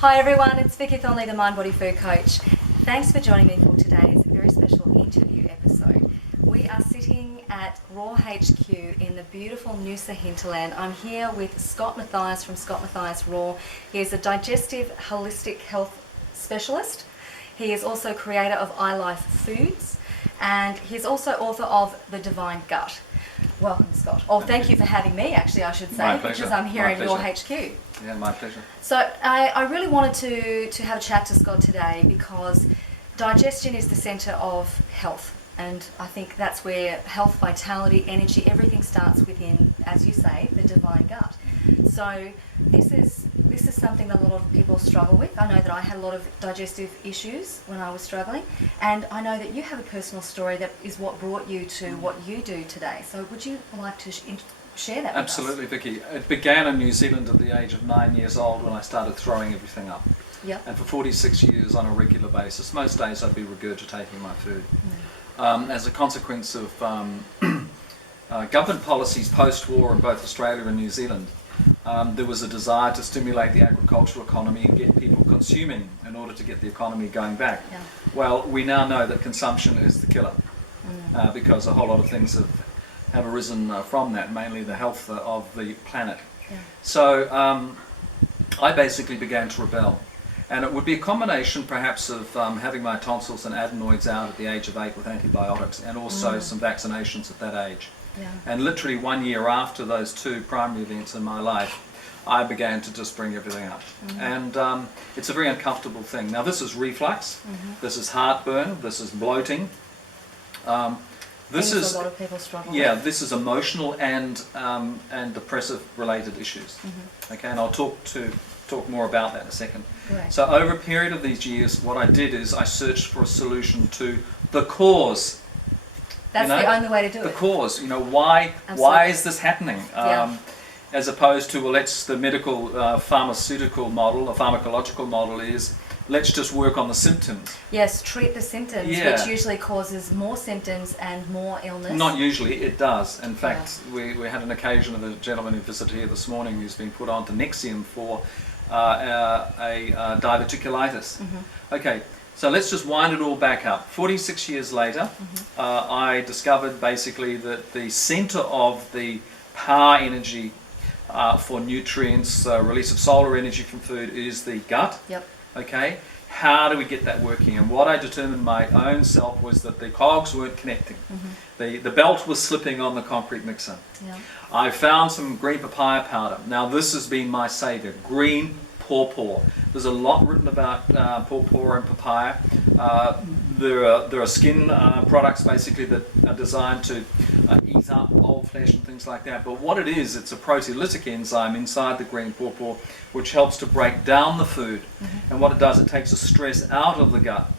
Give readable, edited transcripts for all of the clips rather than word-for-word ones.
Hi everyone, it's Viki Thondley, the MindBodyFood coach. Thanks for joining me for today's very special interview episode. We are sitting at Raw HQ in the beautiful Noosa hinterland. I'm here with Scott Mathias from Scott Mathias Raw. He is a digestive holistic health specialist. He is also creator of iLife Foods, and he's also author of The Divine Gut. Welcome, Scott. Oh, thank you for having me, actually, I should say, My pleasure. because I'm here My in your pleasure. HQ. Yeah, my pleasure. So I really wanted to have a chat to Scott today because digestion is the centre of health, and I think that's where health, vitality, energy, everything starts within, as you say, the divine gut. So this is something that a lot of people struggle with. I know that I had a lot of digestive issues when I was struggling, and I know that you have a personal story that is what brought you to what you do today. So would you like to share that with us? Absolutely, Vicky. It began in New Zealand at the age of 9 years old when I started throwing everything up. Yep. And for 46 years on a regular basis, most days I'd be regurgitating my food. As a consequence of government policies post-war in both Australia and New Zealand, there was a desire to stimulate the agricultural economy and get people consuming in order to get the economy going back. Yeah. Well, we now know that consumption is the killer because a whole lot of things have arisen from that, mainly the health of the planet. Yeah. So I basically began to rebel. And it would be a combination perhaps of having my tonsils and adenoids out at the age of 8 with antibiotics and also some vaccinations at that age. Yeah. And literally 1 year after those two primary events in my life, I began to just bring everything up. And it's a very uncomfortable thing. Now this is reflux, this is heartburn, this is bloating. This Things is a lot of people struggle yeah, with. this is emotional and depressive related issues. Okay, and I'll talk more about that in a second. Great. So over a period of these years, what I did is I searched for a solution to the cause. That's the only way to do The it. cause, why Absolutely. is this happening? Yeah. As opposed to, well, the medical pharmaceutical model, the pharmacological model is, let's just work on the symptoms. Yes, treat the symptoms, Yeah. which usually causes more symptoms and more illness. Not usually, it does. In fact, we had an occasion of a gentleman who visited here this morning who's been put on to Nexium for diverticulitis. Okay, so let's just wind it all back up. 46 years later, I discovered basically that the center of the power energy for nutrients, release of solar energy from food is the gut. Yep. Okay, how do we get that working? And what I determined my own self was that the cogs weren't connecting. The belt was slipping on the concrete mixer. Yeah. I found some green papaya powder. Now this has been my savior, green pawpaw. There's a lot written about pawpaw and papaya. There are skin products basically that are designed to eat up old flesh and things like that. But what it is, it's a proteolytic enzyme inside the green pawpaw which helps to break down the food. And what it does, it takes the stress out of the gut.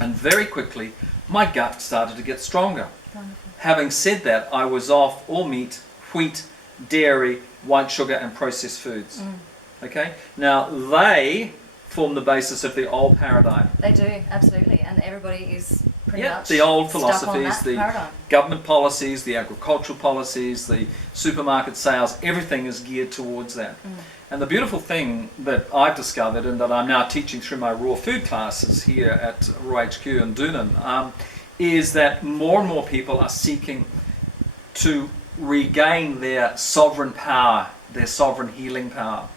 And very quickly, my gut started to get stronger. Wonderful. Having said that, I was off all meat, wheat, dairy, white sugar and processed foods. Okay? Now they form the basis of the old paradigm. They do, absolutely, and everybody is pretty much the old stuck on philosophies, that the paradigm. government policies, the agricultural policies, the supermarket sales, everything is geared towards that. And the beautiful thing that I've discovered and that I'm now teaching through my raw food classes here at Raw HQ in Doonan is that more and more people are seeking to regain their sovereign power, their sovereign healing power.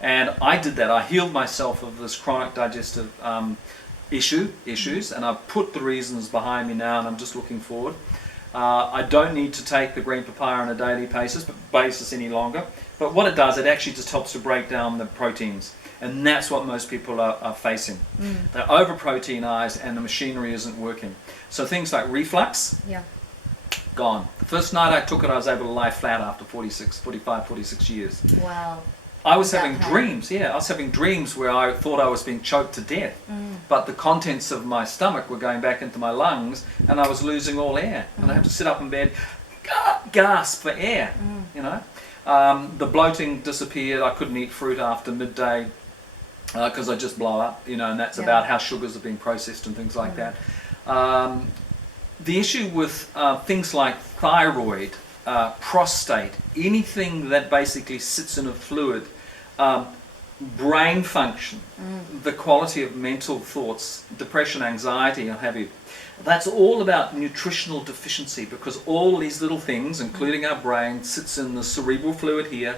And I did that. I healed myself of this chronic digestive issues, and I've put the reasons behind me now, and I'm just looking forward. I don't need to take the green papaya on a daily basis any longer. But what it does, it actually just helps to break down the proteins. And that's what most people are facing. They're over-proteinized and the machinery isn't working. So things like reflux, Yeah. gone. The first night I took it, I was able to lie flat after 46 years. Wow. I was Without having pain. dreams, I was having dreams where I thought I was being choked to death. But the contents of my stomach were going back into my lungs and I was losing all air. And I had to sit up in bed, gasp for air, The bloating disappeared. I couldn't eat fruit after midday because I just blow up, and that's about how sugars are being processed and things like that. The issue with things like thyroid, prostate, anything that basically sits in a fluid, brain function, the quality of mental thoughts, depression, anxiety, and what have you. That's all about nutritional deficiency, because all these little things, including our brain, sits in the cerebral fluid here,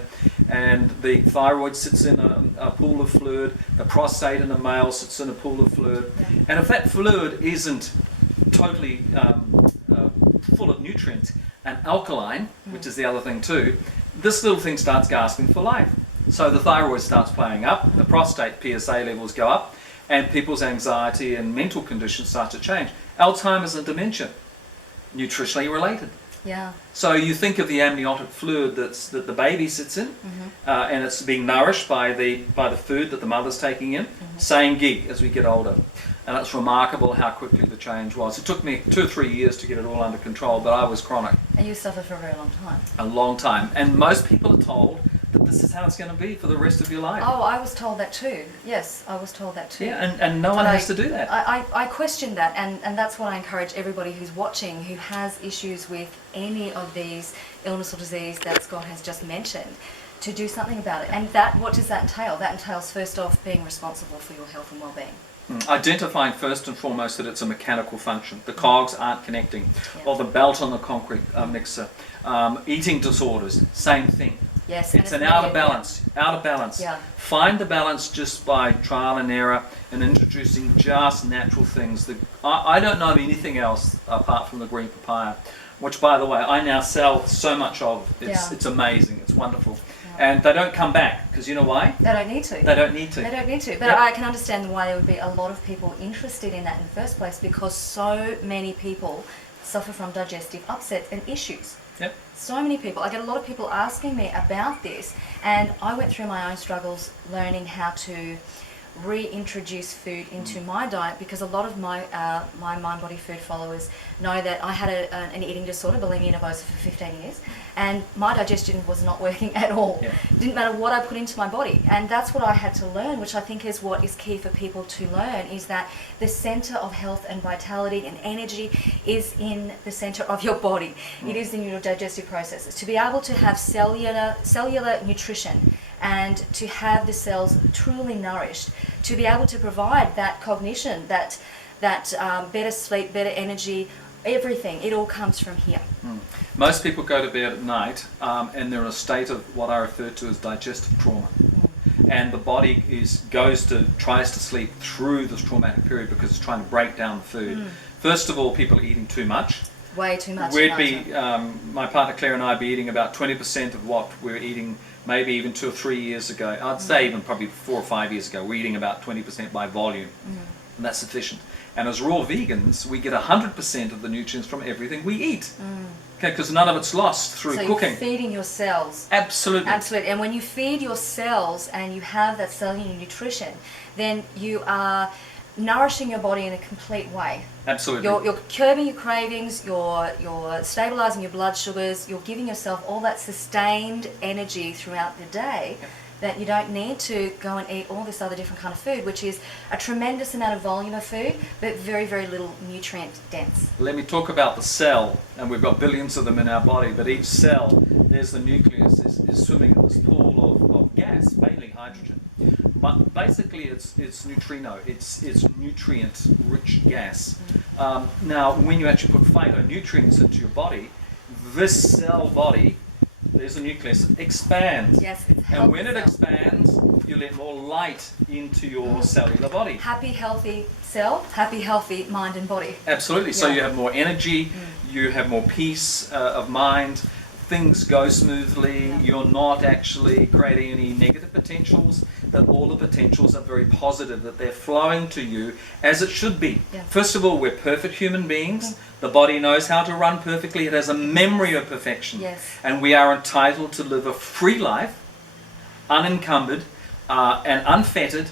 and the thyroid sits in a pool of fluid, the prostate in a male sits in a pool of fluid, and if that fluid isn't totally full of nutrients and alkaline, which is the other thing too, this little thing starts gasping for life. So the thyroid starts playing up, the prostate PSA levels go up, and people's anxiety and mental conditions start to change. Alzheimer's and dementia, nutritionally related. Yeah. So you think of the amniotic fluid that the baby sits in, and it's being nourished by the food that the mother's taking in. Same gig as we get older, and it's remarkable how quickly the change was. It took me 2 or 3 years to get it all under control, but I was chronic. And you suffered for a very long time. A long time, and most people are told that this is how it's going to be for the rest of your life. Oh, I was told that too. Yes, I was told that too. Yeah, and no one has to do that. I questioned that, and that's what I encourage everybody who's watching who has issues with any of these illness or disease that Scott has just mentioned, to do something about it. And what does that entail? That entails first off being responsible for your health and well-being. Identifying first and foremost that it's a mechanical function. The cogs aren't connecting, or the belt on the concrete mixer. Eating disorders, same thing. Yes, it's an out of balance. Out of balance. Yeah. Find the balance just by trial and error and introducing just natural things. I don't know of anything else apart from the green papaya, which, by the way, I now sell so much of. It's amazing. It's wonderful. Yeah. And they don't come back, because you know why? They don't need to. They don't need to. They don't need to. But I can understand why there would be a lot of people interested in that in the first place, because so many people suffer from digestive upset and issues. Yep. So many people. I get a lot of people asking me about this, and I went through my own struggles learning how to reintroduce food into my diet, because a lot of my MindBodyFood followers know that I had an eating disorder, bulimia nervosa, for 15 years, and my digestion was not working at all. Yeah. Didn't matter what I put into my body, and that's what I had to learn, which I think is what is key for people to learn, is that the center of health and vitality and energy is in the center of your body. It is in your digestive processes. To be able to have cellular nutrition and to have the cells truly nourished, to be able to provide that cognition, that better sleep, better energy, everything, it all comes from here. Most people go to bed at night and they're in a state of what I refer to as digestive trauma. And the body tries to sleep through this traumatic period because it's trying to break down the food. First of all, people are eating too much. Way too much. My partner Claire and I would be eating about 20% of what we were eating maybe even 2 or 3 years ago. I'd say even probably 4 or 5 years ago. We're eating about 20% by volume, and that's sufficient. And as raw vegans, we get 100% of the nutrients from everything we eat. Okay, because none of it's lost through cooking. So you're feeding your cells. Absolutely. Absolutely. And when you feed your cells and you have that cellular nutrition, then you are nourishing your body in a complete way. Absolutely. You're curbing your cravings, you're stabilizing your blood sugars, you're giving yourself all that sustained energy throughout the day that you don't need to go and eat all this other different kind of food, which is a tremendous amount of volume of food, but very, very little nutrient dense. Let me talk about the cell, and we've got billions of them in our body, but each cell, there's the nucleus, is swimming in this pool of gas, mainly hydrogen. But basically it's neutrino, it's nutrient-rich gas. Now, when you actually put phytonutrients into your body, this cell body, there's a nucleus, expands. Yes, and when it expands, you let more light into your cellular body. Happy, healthy cell, happy, healthy mind and body. Absolutely. So you have more energy, you have more peace of mind, things go smoothly, you're not actually creating any negative potentials, that all the potentials are very positive, that they're flowing to you as it should be. Yeah. First of all, we're perfect human beings. The body knows how to run perfectly. It has a memory of perfection. Yes. And we are entitled to live a free life, unencumbered and unfettered,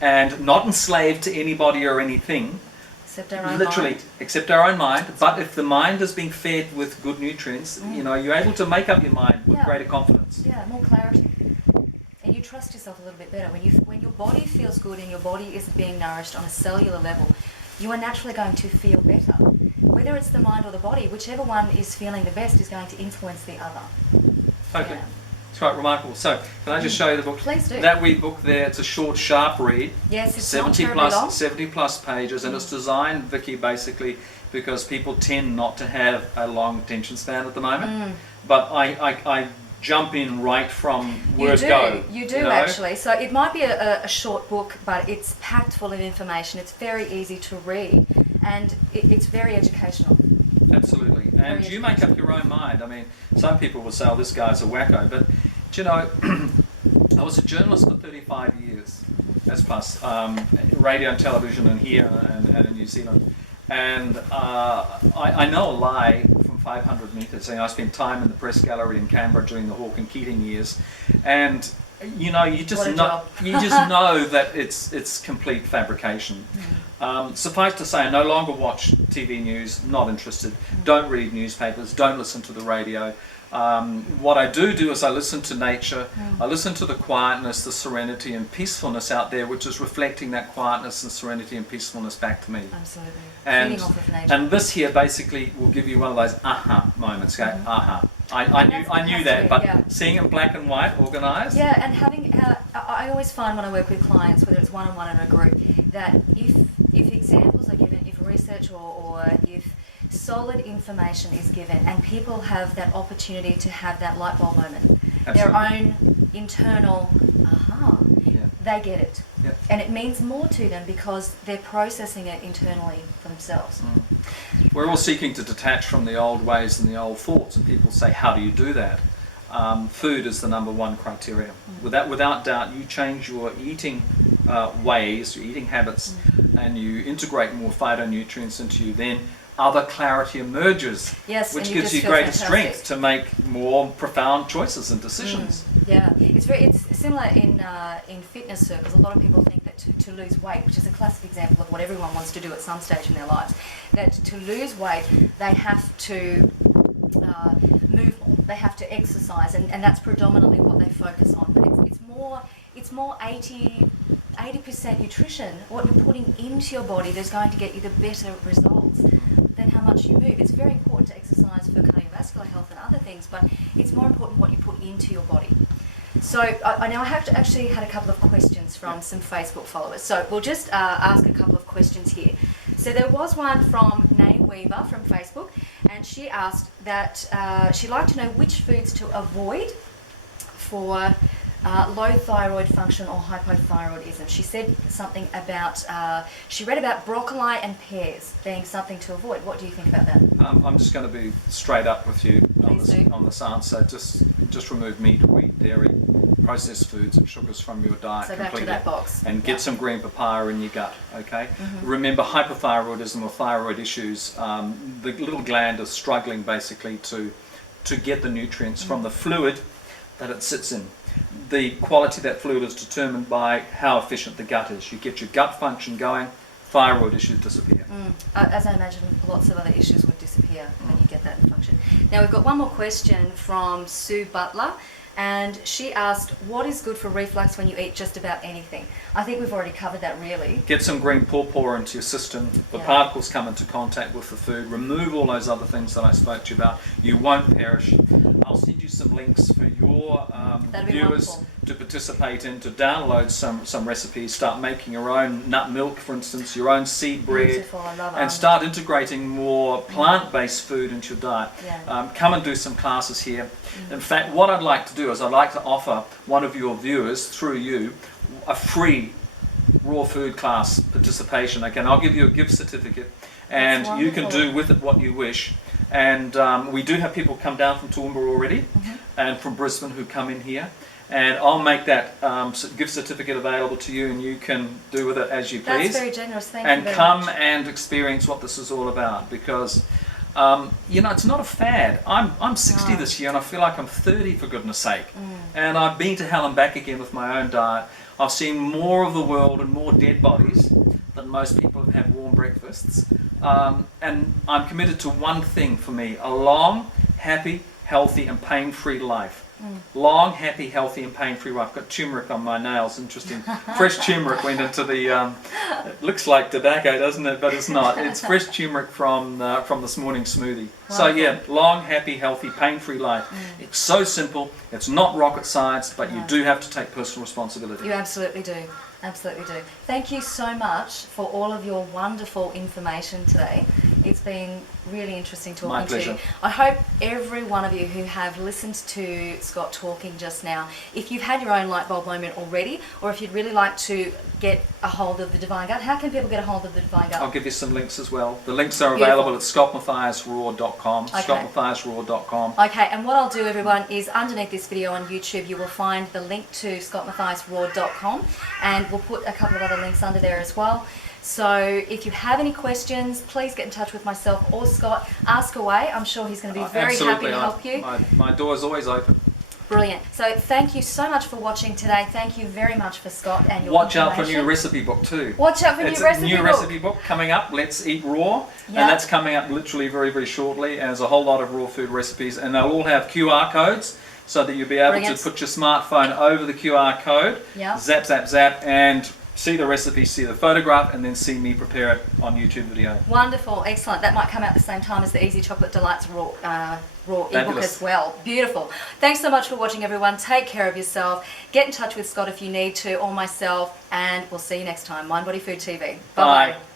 and not enslaved to anybody or anything. Except our own literally, mind. except our own mind. But if the mind is being fed with good nutrients, you're able to make up your mind with greater confidence. Yeah, more clarity. And you trust yourself a little bit better. When your body feels good and your body is being nourished on a cellular level, you are naturally going to feel better. Whether it's the mind or the body, whichever one is feeling the best is going to influence the other. Okay. Yeah. It's quite remarkable. So, can I just show you the book? Please do. That wee book there, it's a short, sharp read. Yes, it's not terribly long. 70 plus pages, and it's designed, Viki, basically because people tend not to have a long attention span at the moment. But I jump in right from word go. You do actually. So it might be a short book, but it's packed full of information. It's very easy to read, and it's very educational. Absolutely. And you make up your own mind. I mean, some people will say, oh, this guy's a wacko. But, do you know, I was a journalist for 35 years, as plus radio and television and here and in New Zealand. And I know a lie from 500 metres. I spent time in the press gallery in Canberra during the Hawke and Keating years. And, you know, you just know that it's complete fabrication. Suffice to say, I no longer watch TV news, not interested. Don't read newspapers, don't listen to the radio. What I do is I listen to nature, I listen to the quietness, the serenity and peacefulness out there, which is reflecting that quietness and serenity and peacefulness back to me. Absolutely. And, feeding off of nature. And this here basically will give you one of those aha moments, okay? Aha. I knew that, but seeing it black and white, organised. Yeah, and having, I always find when I work with clients, whether it's one-on-one or in a group, that if examples are given, if research or if solid information is given and people have that opportunity to have that light bulb moment, their own internal aha, they get it. Yep. And it means more to them because they're processing it internally for themselves. We're all seeking to detach from the old ways and the old thoughts, and people say, how do you do that? Food is the number one criteria. Without doubt, you change your eating ways, your eating habits, and you integrate more phytonutrients into you, then other clarity emerges, which gives you greater strength to make more profound choices and decisions. Yeah, it's similar in fitness circles. A lot of people think that to lose weight, which is a classic example of what everyone wants to do at some stage in their lives, that to lose weight they have to move more, they have to exercise, and that's predominantly what they focus on. But it's more 80% nutrition, what you're putting into your body that's going to get you the better results than how much you move. It's very important to exercise for cardiovascular health and other things, but it's more important what you put into your body. So I now have actually had a couple of questions from some Facebook followers. So we'll just ask a couple of questions here. So there was one from Nay Weaver from Facebook, and she asked that she'd like to know which foods to avoid for low thyroid function or hypothyroidism. She said something about, she read about broccoli and pears being something to avoid. What do you think about that? I'm just going to be straight up with you on Please this answer. Just remove meat, wheat, dairy, processed foods and sugars from your diet So completely. back to that box. And get some green papaya in your gut, okay? Remember, hypothyroidism or thyroid issues, the little gland is struggling basically to get the nutrients from the fluid that it sits in. The quality of that fluid is determined by how efficient the gut is. You get your gut function going, thyroid issues disappear. As I imagine, lots of other issues would disappear when you get that function. Now we've got one more question from Sue Butler, and she asked, what is good for reflux when you eat just about anything? I think we've already covered that really. Get some green pawpaw into your system. The particles come into contact with the food. Remove all those other things that I spoke to you about. You won't perish. I'll send you some links for your viewers to participate in, to download some recipes, start making your own nut milk, for instance, your own seed bread. Beautiful, I love and start integrating more plant-based food into your diet. Come and do some classes here. In fact, what I'd like to do is I'd like to offer one of your viewers, through you, a free raw food class participation. Okay, and I'll give you a gift certificate, and you can do with it what you wish. And we do have people come down from Toowoomba already, and from Brisbane who come in here. And I'll make that gift certificate available to you, and you can do with it as you please. That's very generous, thank you very much. And come and experience what this is all about, because you know, it's not a fad. I'm 60 this year, and I feel like I'm 30, for goodness sake. And I've been to hell and back again with my own diet. I've seen more of the world and more dead bodies than most people have had warm breakfasts. And I'm committed to one thing for me: a long, happy, healthy and pain-free life. Long, happy, healthy and pain-free life. I've got turmeric on my nails, interesting. Fresh turmeric went into the, it looks like tobacco, doesn't it? But it's not. It's fresh turmeric from this morning's smoothie. So yeah, long, happy, healthy, pain-free life. It's so simple. It's not rocket science, but you do have to take personal responsibility. You absolutely do. Absolutely do. Thank you so much for all of your wonderful information today. It's been really interesting talking to you. I hope every one of you who have listened to Scott talking just now, if you've had your own light bulb moment already, or if you'd really like to get a hold of the Divine Gut, how can people get a hold of the Divine Gut? I'll give you some links as well. The links are available at scottmathiasraw.com. Okay. scottmathiasraw.com. Okay, and what I'll do, everyone, is underneath this video on YouTube, you will find the link to scottmathiasraw.com, and we'll put a couple of other links under there as well. So if you have any questions, please get in touch with myself or Scott. Ask away. I'm sure he's going to be very happy to help you. My door is always open. Brilliant. So thank you so much for watching today. Thank you very much for Scott and your Watch out for a new recipe book too. Watch out for it's a new recipe book coming up. Let's Eat Raw. And that's coming up literally very, very shortly. And there's a whole lot of raw food recipes. And they'll all have QR codes so that you'll be able to put your smartphone over the QR code. Zap, zap, zap. And see the recipe, see the photograph, and then see me prepare it on YouTube video. Wonderful, excellent. That might come out at the same time as the Easy Chocolate Delights raw ebook as well. Beautiful. Thanks so much for watching, everyone. Take care of yourself. Get in touch with Scott if you need to, or myself, and we'll see you next time. MindBodyFood TV. Bye-bye.